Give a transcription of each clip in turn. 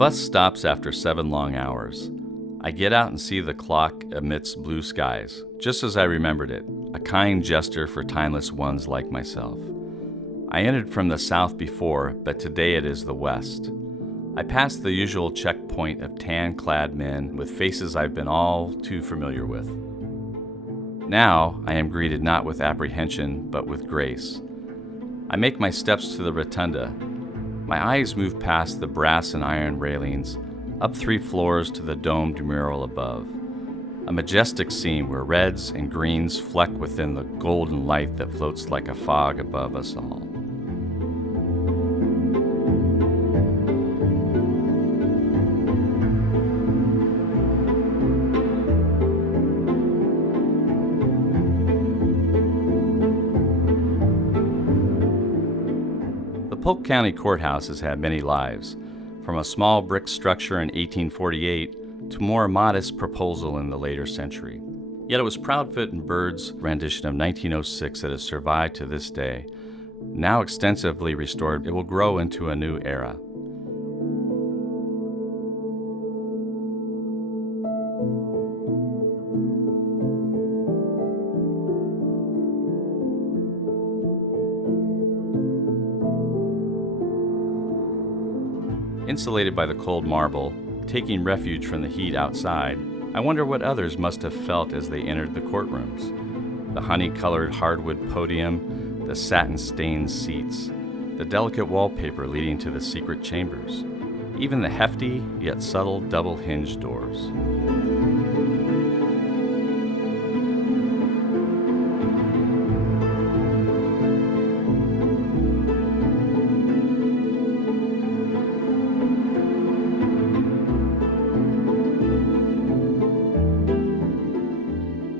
bus stops after 7 long hours. I get out and see the clock amidst blue skies, just as I remembered it, a kind gesture for timeless ones like myself. I entered from the south before, but today it is the west. I passed the usual checkpoint of tan-clad men with faces I've been all too familiar with. Now I am greeted not with apprehension, but with grace. I make my steps to the rotunda. My eyes move past the brass and iron railings, up 3 floors to the domed mural above. A majestic scene where reds and greens fleck within the golden light that floats like a fog above us all. The Polk County Courthouse has had many lives, from a small brick structure in 1848 to more modest proposal in the later century. Yet it was Proudfoot Bird's rendition of 1906 that has survived to this day. Now extensively restored, it will grow into a new era. Insulated by the cold marble, taking refuge from the heat outside, I wonder what others must have felt as they entered the courtrooms. The honey-colored hardwood podium, the satin-stained seats, the delicate wallpaper leading to the secret chambers, even the hefty yet subtle double-hinged doors.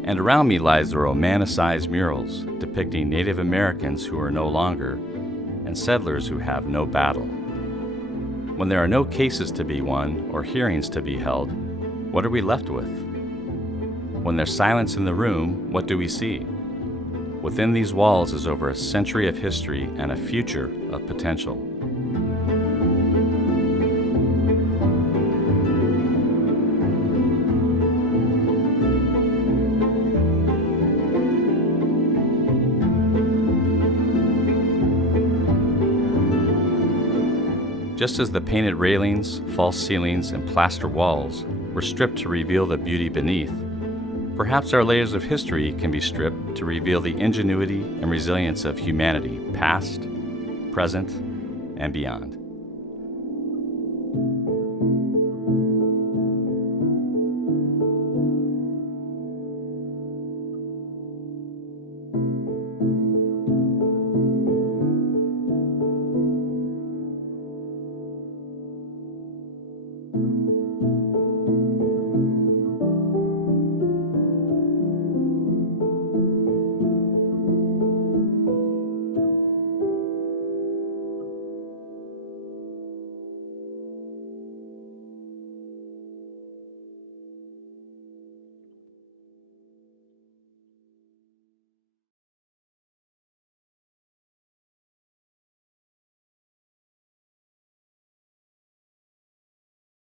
And around me lies the romanticized murals depicting Native Americans who are no longer, and settlers who have no battle. When there are no cases to be won or hearings to be held, what are we left with? When there's silence in the room, what do we see? Within these walls is over a century of history and a future of potential. Just as the painted railings, false ceilings, and plaster walls were stripped to reveal the beauty beneath, perhaps our layers of history can be stripped to reveal the ingenuity and resilience of humanity, past, present, and beyond.